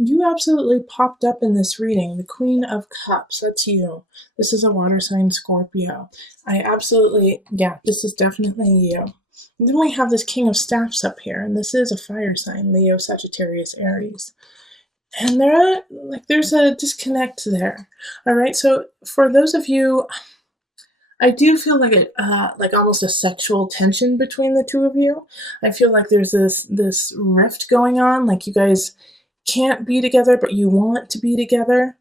You absolutely popped up in this reading. The Queen of Cups, that's you. This is a water sign Scorpio. I absolutely, yeah, this is definitely you. And then we have this King of Staffs up here, and this is a fire sign, Leo, Sagittarius, Aries. And there's a disconnect there. All right, so for those of you, I do feel like almost a sexual tension between the two of you. I feel like there's this rift going on, like you guys can't be together, but you want to be together.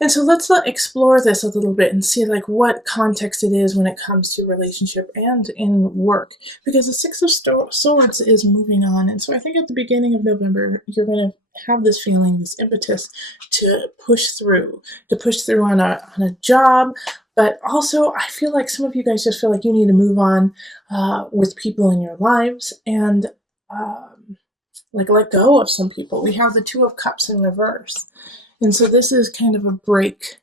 And so let's explore this a little bit and see like what context it is when it comes to relationship and in work, because the Six of Swords is moving on, and so I think at the beginning of November you're going to have this feeling, this impetus to push through on a job, but also I feel like some of you guys just feel like you need to move on with people in your lives and. Like let go of some people. We have the Two of Cups in reverse. And so this is kind of a break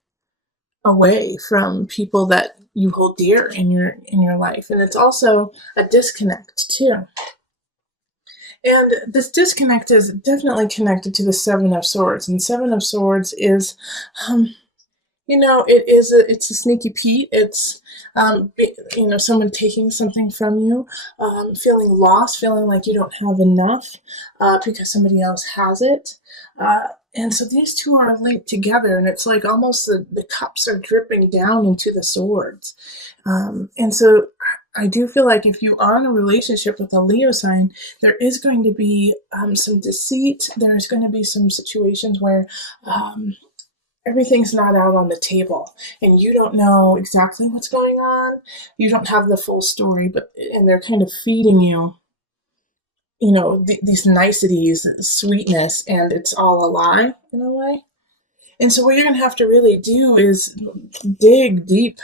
away from people that you hold dear in your life. And it's also a disconnect too. And this disconnect is definitely connected to the Seven of Swords. And Seven of Swords is it's a sneaky Pete. It's, someone taking something from you, feeling lost, feeling like you don't have enough because somebody else has it. And so these two are linked together, and it's like almost the cups are dripping down into the swords. And so I do feel like if you are in a relationship with a Leo sign, there is going to be some deceit. There's going to be some situations where everything's not out on the table and you don't know exactly what's going on. You don't have the full story, and they're kind of feeding you, these niceties, sweetness, and it's all a lie in a way. And so what you're going to have to really do is dig deep,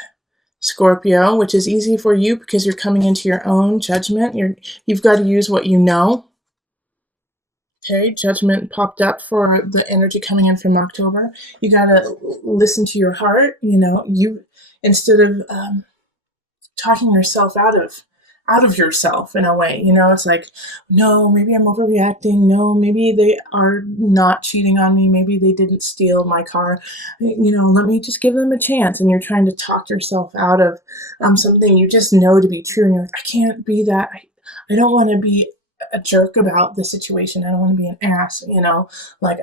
Scorpio, which is easy for you because you're coming into your own judgment. You've got to use what you know. Okay, judgment popped up for the energy coming in from October. You gotta listen to your heart. You instead of talking yourself out of yourself in a way. It's like, no, maybe I'm overreacting. No, maybe they are not cheating on me. Maybe they didn't steal my car. Let me just give them a chance. And you're trying to talk yourself out of something you just know to be true. And you're like, I can't be that. I don't want to be a jerk about the situation. I don't want to be an ass, like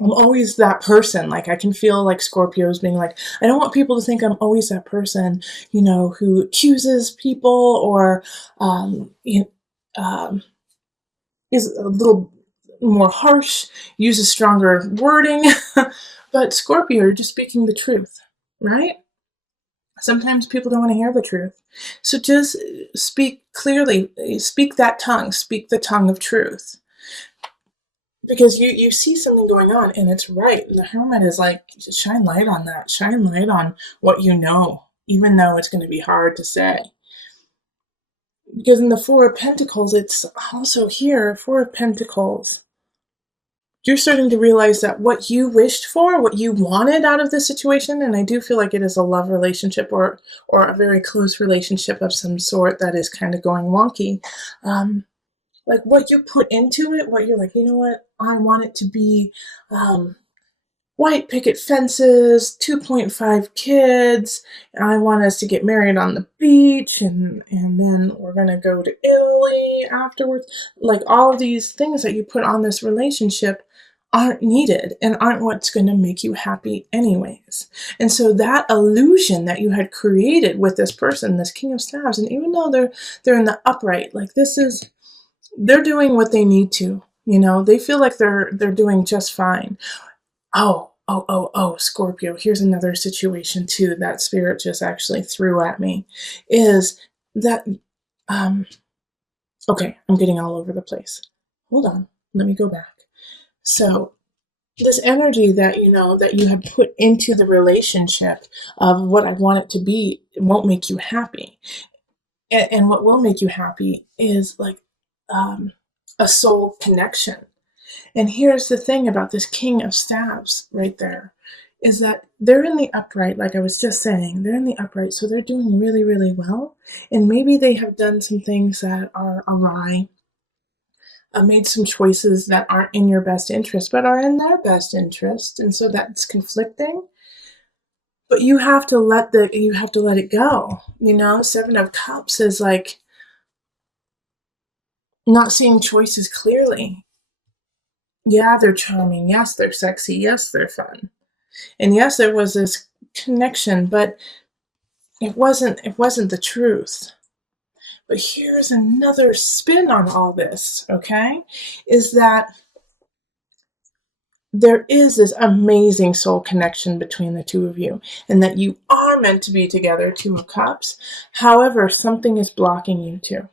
I'm always that person. Like I can feel like Scorpios being like, I don't want people to think I'm always that person, who accuses people or is a little more harsh, uses stronger wording. But Scorpio, you're just speaking the truth, right? Sometimes people don't want to hear the truth. So just speak clearly, speak that tongue, speak the tongue of truth. Because you see something going on and it's right. And the Hermit is like, shine light on that. Shine light on what you know, even though it's going to be hard to say. Because in the Four of Pentacles, it's also here, Four of Pentacles. You're starting to realize that what you wished for, what you wanted out of this situation, and I do feel like it is a love relationship or a very close relationship of some sort that is kind of going wonky. Like what you put into it, what you're like, you know what, I want it to be white picket fences, 2.5 kids. I want us to get married on the beach, and then we're going to go to Italy afterwards. Like all of these things that you put on this relationship aren't needed and aren't what's going to make you happy anyways. And so that illusion that you had created with this person, this King of Staves, and even though they're in the upright, like they're doing what they need to, they feel like they're doing just fine. Oh, Scorpio, here's another situation too that Spirit just actually threw at me, is that, okay, I'm getting all over the place. Hold on, let me go back. So this energy that, that you have put into the relationship of what I want it to be, it won't make you happy. And what will make you happy is like a soul connection. And here's the thing about this King of Staves right there, is that they're in the upright, like I was just saying, they're in the upright, so they're doing really, really well. And maybe they have done some things that are awry. made some choices that aren't in your best interest, but are in their best interest, and so that's conflicting. But you have to let it go. Seven of Cups is like not seeing choices clearly. Yeah, they're charming. Yes, they're sexy. Yes, they're fun. And yes, there was this connection, but it wasn't the truth. But here's another spin on all this, okay? Is that there is this amazing soul connection between the two of you, and that you are meant to be together, Two of Cups. However, something is blocking you too.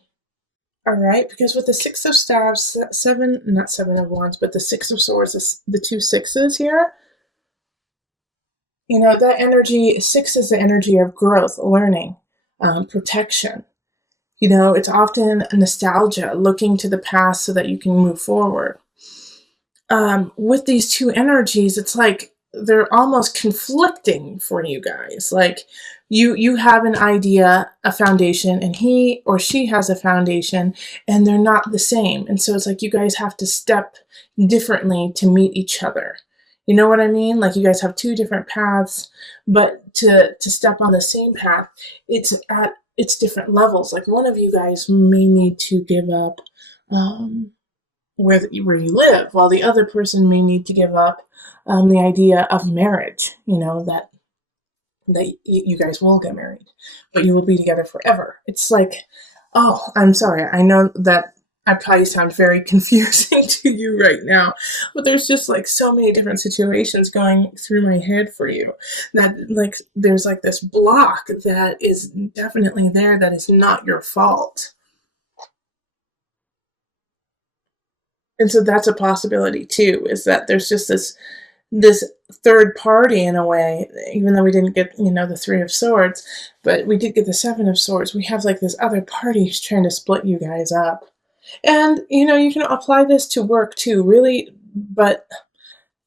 All right, because with the Six of Staves, not Seven of Wands, but the Six of Swords, the two sixes here, that energy, six is the energy of growth, learning, protection. It's often nostalgia, looking to the past so that you can move forward. With these two energies, it's like they're almost conflicting for you guys. Like you have an idea, a foundation, and he or she has a foundation, and they're not the same. And so it's like you guys have to step differently to meet each other. You know what I mean? Like you guys have two different paths, but to step on the same path, it's different levels. Like one of you guys may need to give up where you live, while the other person may need to give up the idea of marriage. That you guys will get married, but you will be together forever. It's like, oh, I'm sorry. I know that I probably sound very confusing to you right now, but there's just like so many different situations going through my head for you that like there's like this block that is definitely there that is not your fault. And so that's a possibility too, is that there's just this third party in a way, even though we didn't get, the Three of Swords, but we did get the Seven of Swords. We have like this other party who's trying to split you guys up. And, you can apply this to work too, really, but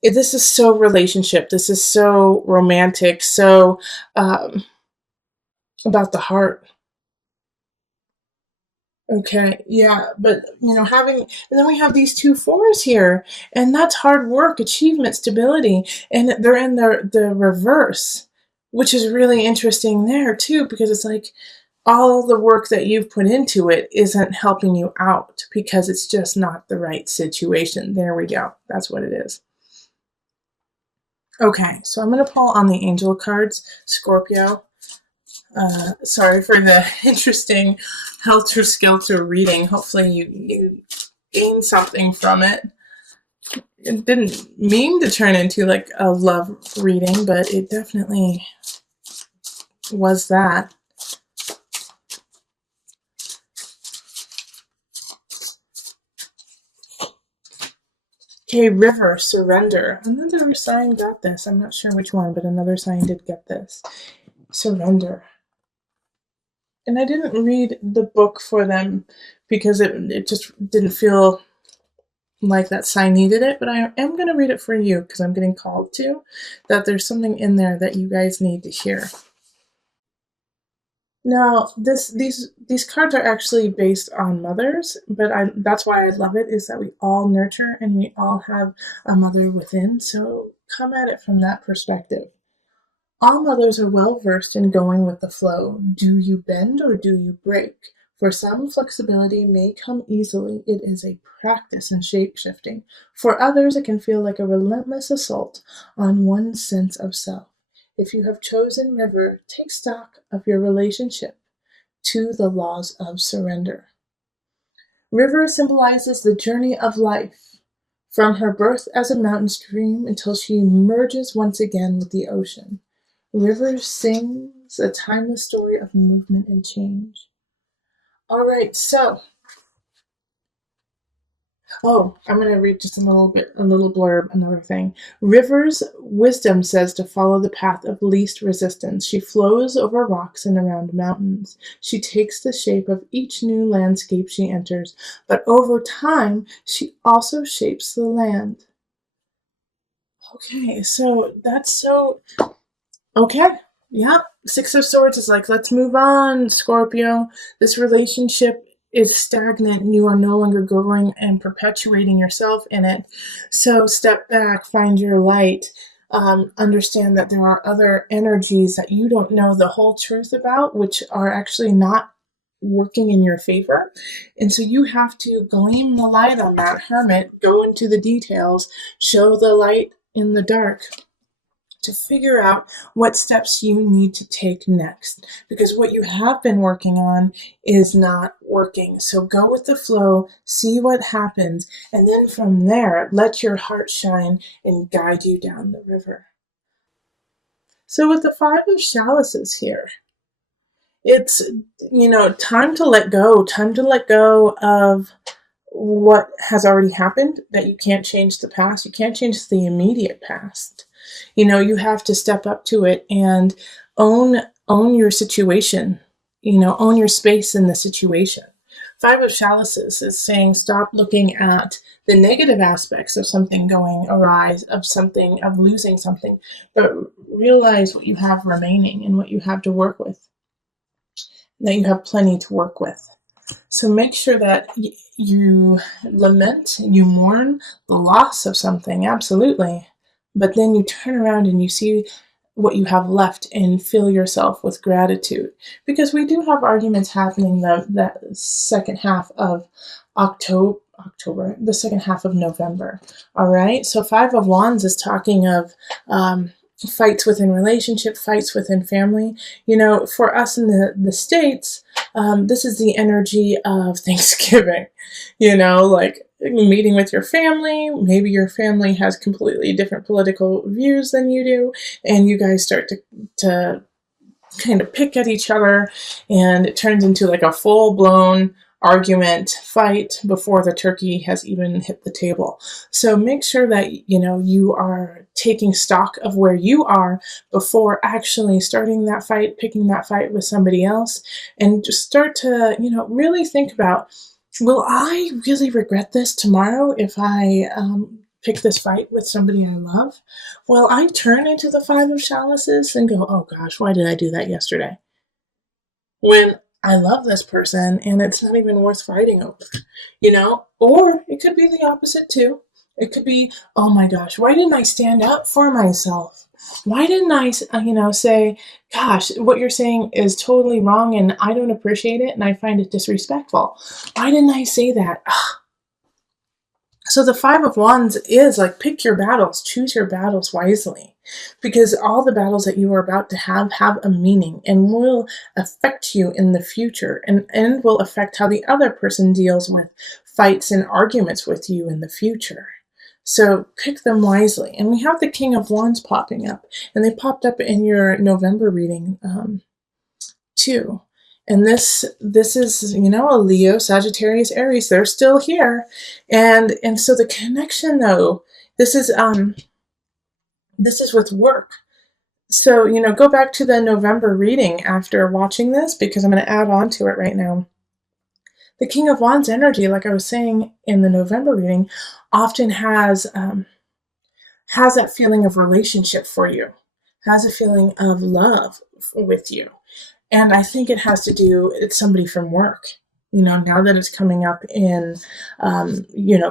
this is so relationship. This is so romantic, so about the heart. Okay, yeah, but and then we have these two fours here, and that's hard work, achievement, stability, and they're in the reverse, which is really interesting there too, because it's like all the work that you've put into it isn't helping you out because it's just not the right situation. There we go. That's what it is. Okay, so I'm going to pull on the angel cards, Scorpio. Sorry for the interesting helter-skelter reading. Hopefully you gain something from it. It didn't mean to turn into like a love reading, but it definitely was that. Okay, river, surrender. Another sign got this. I'm not sure which one, but another sign did get this. Surrender. And I didn't read the book for them because it just didn't feel like that sign needed it, but I am going to read it for you because I'm getting called to, that there's something in there that you guys need to hear. Now, these cards are actually based on mothers, but that's why I love it, is that we all nurture and we all have a mother within, so come at it from that perspective. All mothers are well versed in going with the flow. Do you bend or do you break? For some, flexibility may come easily. It is a practice in shape shifting. For others, it can feel like a relentless assault on one's sense of self. If you have chosen river, take stock of your relationship to the laws of surrender. River symbolizes the journey of life, from her birth as a mountain stream until she merges once again with the ocean. River sings a timeless story of movement and change. All right, so I'm going to read just a little blurb, another thing. River's wisdom says to follow the path of least resistance. She flows over rocks and around mountains. She takes the shape of each new landscape she enters, but over time, she also shapes the land. Okay, so that's so... Okay, yeah. Six of Swords is like, let's move on, Scorpio. This relationship is stagnant and you are no longer growing and perpetuating yourself in it. So step back, find your light, understand that there are other energies that you don't know the whole truth about, which are actually not working in your favor. And so you have to gleam the light on that, hermit, go into the details, show the light in the dark, to figure out what steps you need to take next, because what you have been working on is not working. So go with the flow, see what happens, and then from there, let your heart shine and guide you down the river. So with the Five of Chalices here, it's, time to let go of what has already happened, that you can't change the past. You can't change the immediate past. You have to step up to it and own your situation, own your space in the situation. Five of Chalices is saying stop looking at the negative aspects of something going awry, of losing something, but realize what you have remaining and what you have to work with, that you have plenty to work with. So make sure that you lament, you mourn the loss of something, absolutely. But then you turn around and you see what you have left and fill yourself with gratitude. Because we do have arguments happening that second half of October, the second half of November. All right. So Five of Wands is talking of fights within relationship, fights within family. For us in the States, this is the energy of Thanksgiving, like meeting with your family. Maybe your family has completely different political views than you do, and you guys start to kind of pick at each other, and it turns into like a full-blown argument, fight before the turkey has even hit the table. So make sure that you are taking stock of where you are before actually starting that fight, picking that fight with somebody else, and just start to really think about, will I really regret this tomorrow if I pick this fight with somebody I love? Will I turn into the Five of Chalices and go, oh gosh, why did I do that yesterday, when I love this person and it's not even worth fighting over, Or it could be the opposite too. It could be, oh my gosh, why didn't I stand up for myself? Why didn't I, say, gosh, what you're saying is totally wrong and I don't appreciate it and I find it disrespectful. Why didn't I say that? So the Five of Wands is like, pick your battles, choose your battles wisely, because all the battles that you are about to have a meaning and will affect you in the future, and will affect how the other person deals with fights and arguments with you in the future. So pick them wisely. And we have the King of Wands popping up, and they popped up in your November reading too. And this is, a Leo, Sagittarius, Aries. They're still here. And so the connection, though, this is with work. So, go back to the November reading after watching this, because I'm going to add on to it right now. The King of Wands energy, like I was saying in the November reading, often has that feeling of relationship for you, has a feeling of love with you. And I think it has to do, it's somebody from work, now that it's coming up in,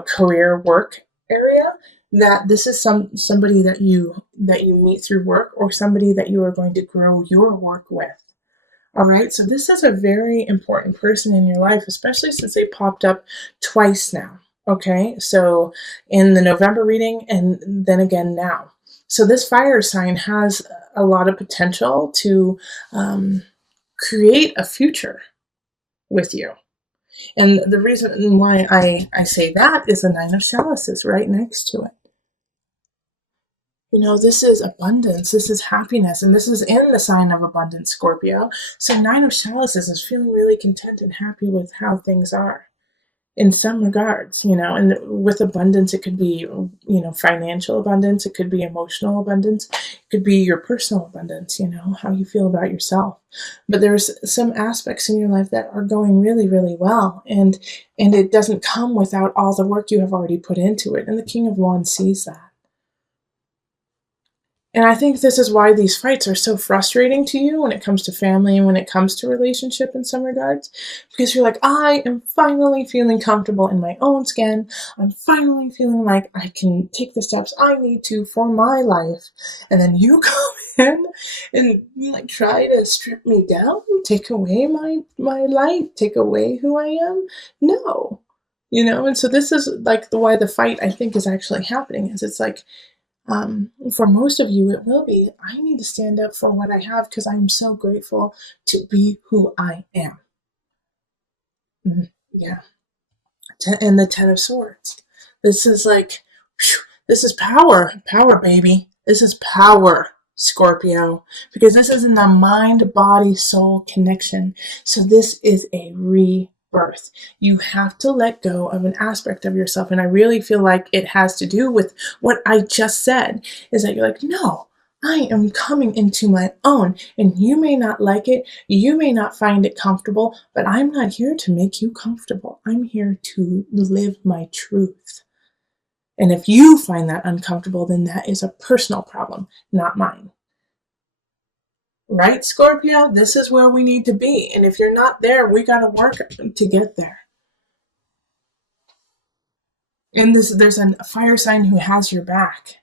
career work area, that this is somebody that you meet through work, or somebody that you are going to grow your work with. All right. So this is a very important person in your life, especially since they popped up twice now. Okay. So in the November reading, and then again now. So this fire sign has a lot of potential to, create a future with you. And the reason why I say that is the Nine of Chalices right next to it. This is abundance, this is happiness, and this is in the sign of abundance, Scorpio. So Nine of Chalices is feeling really content and happy with how things are in some regards, and with abundance, it could be, financial abundance, it could be emotional abundance, it could be your personal abundance, how you feel about yourself. But there's some aspects in your life that are going really, really well, and it doesn't come without all the work you have already put into it, and the King of Wands sees that. And I think this is why these fights are so frustrating to you when it comes to family and when it comes to relationship in some regards. Because you're like, I am finally feeling comfortable in my own skin. I'm finally feeling like I can take the steps I need to for my life. And then you come in and you like try to strip me down, take away my light, take away who I am. No. And so this is like why the fight I think is actually happening is it's like, for most of you, it will be, I need to stand up for what I have because I'm so grateful to be who I am. Yeah. And the Ten of Swords. This is like, this is power. Power, baby. This is power, Scorpio. Because this is in the mind, body, soul connection. So this is a rebirth. You have to let go of an aspect of yourself. And I really feel like it has to do with what I just said, is that you're like, no, I am coming into my own, and you may not like it, you may not find it comfortable, but I'm not here to make you comfortable. I'm here to live my truth. And if you find that uncomfortable, then that is a personal problem, not mine. Right, Scorpio? This is where we need to be. And if you're not there, we got to work to get there. And there's a fire sign who has your back.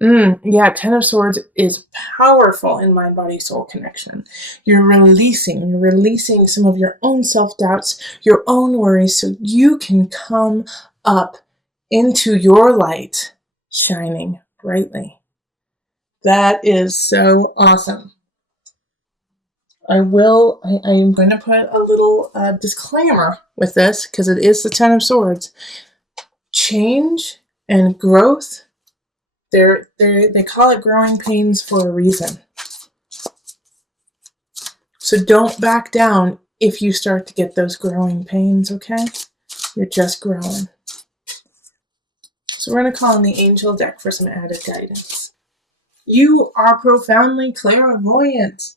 Yeah, Ten of Swords is powerful in mind, body, soul connection. You're releasing some of your own self-doubts, your own worries, so you can come up into your light, shining brightly. That is so awesome. I am going to put a little disclaimer with this, because it is the Ten of Swords. Change and growth, they call it growing pains for a reason. So don't back down if you start to get those growing pains, okay? You're just growing. So we're going to call in the angel deck for some added guidance. You are profoundly clairvoyant.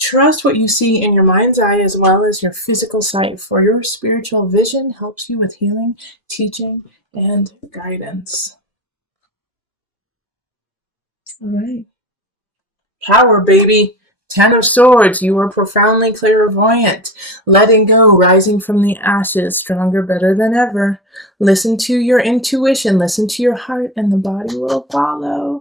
Trust what you see in your mind's eye as well as your physical sight, for your spiritual vision helps you with healing, teaching, and guidance. All right. Power, baby. Ten of Swords, you are profoundly clairvoyant. Letting go, rising from the ashes, stronger, better than ever. Listen to your intuition, listen to your heart, and the body will follow.